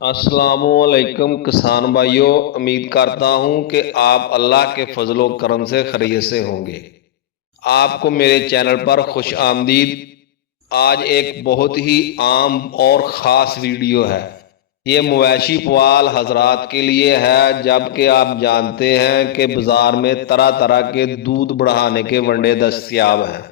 अस्सलाम वालेकुम किसान भाइयों, उम्मीद करता हूँ कि आप अल्लाह के फजल व करम से खैरियत से होंगे। आपको मेरे चैनल पर खुश आमदीद। आज एक बहुत ही आम और ख़ास वीडियो है। ये मवेशी पाल हजरात के लिए है, जबकि आप जानते हैं कि बाज़ार में तरह तरह के दूध बढ़ाने के वंडे दस्तयाब हैं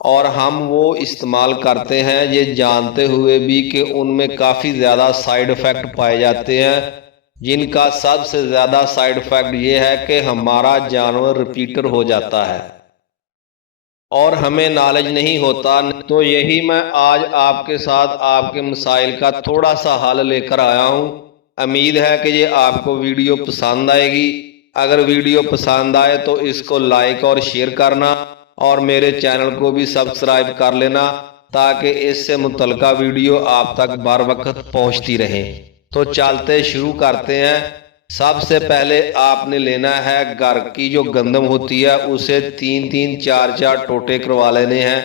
और हम वो इस्तेमाल करते हैं ये जानते हुए भी कि उनमें काफ़ी ज़्यादा साइड इफ़ेक्ट पाए जाते हैं, जिनका सबसे ज़्यादा साइड इफ़ेक्ट ये है कि हमारा जानवर रिपीटर हो जाता है और हमें नॉलेज नहीं होता। तो यही मैं आज आपके साथ आपके मसाइल का थोड़ा सा हल लेकर आया हूँ। उम्मीद है कि ये आपको वीडियो पसंद आएगी। अगर वीडियो पसंद आए तो इसको लाइक और शेयर करना और मेरे चैनल को भी सब्सक्राइब कर लेना, ताकि इससे मुतल्लिका वीडियो आप तक बर वक्त पहुँचती रहे। तो चलते शुरू करते हैं। सबसे पहले आपने लेना है घर की जो गंदम होती है, उसे 3-3 4-4 टोटे करवा लेने हैं,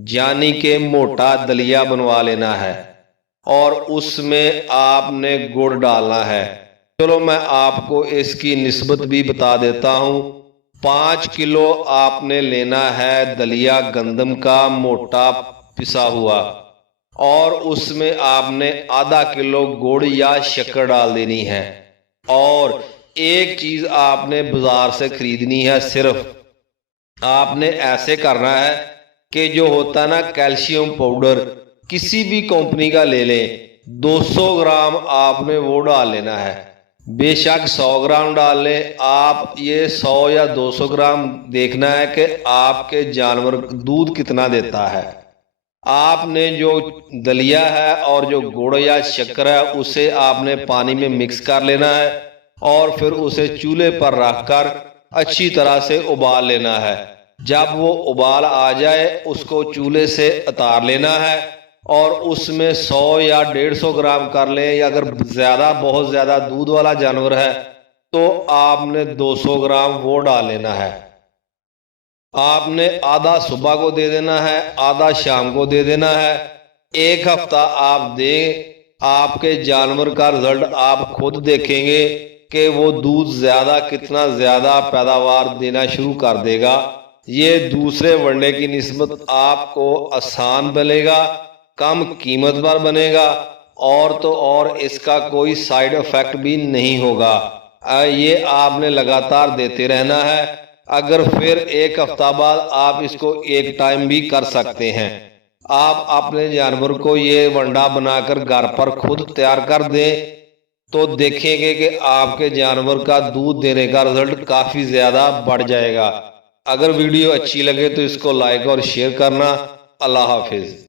यानी कि मोटा दलिया बनवा लेना है और उसमें आपने गुड़ डालना है। चलो मैं आपको इसकी निस्बत भी बता देता हूँ। 5 किलो आपने लेना है दलिया गंदम का मोटा पिसा हुआ और उसमें आपने आधा किलो गुड़ या शक्कर डाल देनी है। और एक चीज आपने बाजार से खरीदनी है, सिर्फ आपने ऐसे करना है कि जो होता है ना कैल्शियम पाउडर, किसी भी कंपनी का ले लें, 200 ग्राम आपने वो डाल लेना है। बेशक 100 ग्राम डाल लें आप, ये 100 या 200 ग्राम देखना है कि आपके जानवर दूध कितना देता है। आपने जो दलिया है और जो गुड़ या शक्कर है उसे आपने पानी में मिक्स कर लेना है और फिर उसे चूल्हे पर रखकर अच्छी तरह से उबाल लेना है। जब वो उबाल आ जाए उसको चूल्हे से उतार लेना है और उसमें 100 या 150 ग्राम कर लें, या अगर ज़्यादा बहुत ज़्यादा दूध वाला जानवर है तो आपने 200 ग्राम वो डाल लेना है। आपने आधा सुबह को दे देना है, आधा शाम को दे देना है। एक हफ्ता आप दें, आपके जानवर का रिजल्ट आप खुद देखेंगे कि वो दूध ज्यादा कितना ज्यादा पैदावार देना शुरू कर देगा। ये दूसरे वनडे की निस्बत आपको आसान बनेगा, कम कीमत पर बनेगा और तो और इसका कोई साइड इफेक्ट भी नहीं होगा। ये आपने लगातार देते रहना है। अगर फिर एक हफ्ता बाद आप इसको एक टाइम भी कर सकते हैं। आप अपने जानवर को ये वंडा बनाकर घर पर खुद तैयार कर दें तो देखेंगे कि आपके जानवर का दूध देने का रिजल्ट काफी ज्यादा बढ़ जाएगा। अगर वीडियो अच्छी लगे तो इसको लाइक और शेयर करना। अल्लाह हाफिज।